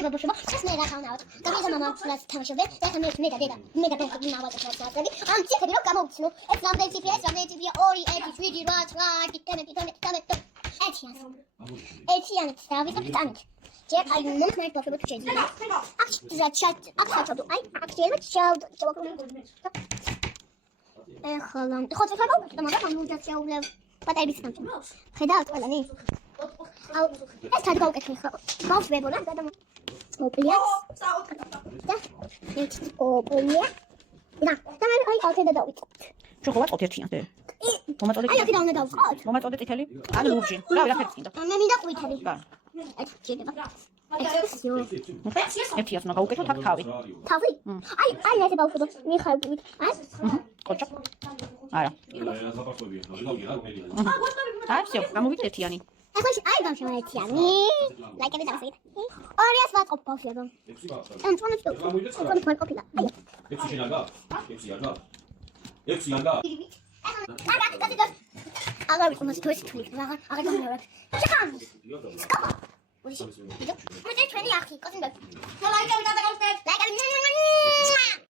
ხალხი ბაბუშობა ეს მე რა ხალნავთ გამიგა მამა ფლას თამაშობენ და მე და დედა მე და ბერკი ნავად ფლასები ამ ციფრები რო გამოვიცნო ეს რამდენი ციფრია 2 1 7 8 ეთიანით დავიწყებ ტანით ჯერ აი მომხმარეთ ბავშვებო თუ შეიძლება აქ საჭობ აი აქ შეიძლება შევდ ეხლა ხო ცოტა და მაგრამ ამ უძახეულებ პატაიბის სამჭო ხედავთ ყველანი აუ ეს თად გავუკეთე ხო ბავშვებო რა და მოპლია და ეს ოპლია და მე აი აუთე და დავიწყებ ჩვენ ხო ვაწყობთ ერთიანად მომაწოდე აი აქედან უნდა დავწყოთ მომაწოდე წითელი ან ლურჯი რა ვერაფერს გინდა მე მინდა ყვითელი კარგი ეს შეიძლება ერთიანად უნდა გავუკეთოთ აქ თავი თავი აი ეს ბავშვებო მიხარგებით აი კოჭა არა აი всё გამოვიდეთ ერთიანი ახლა აი ბავშვებო ერთიანი ლაიკები დავასვით 200 ვაწყობ ბავშვებო ამ წონებს თუ კონტროლ ყოფილა აი 6 შინაგა 6 ანგა აღარ ვიყო მას თუ ეს თვით აღარ გამიორებ ჩახან სკოპა უშო მე ჩვენი ახი კოსინდა ლაიკები გადაგავსეთ ლაიკები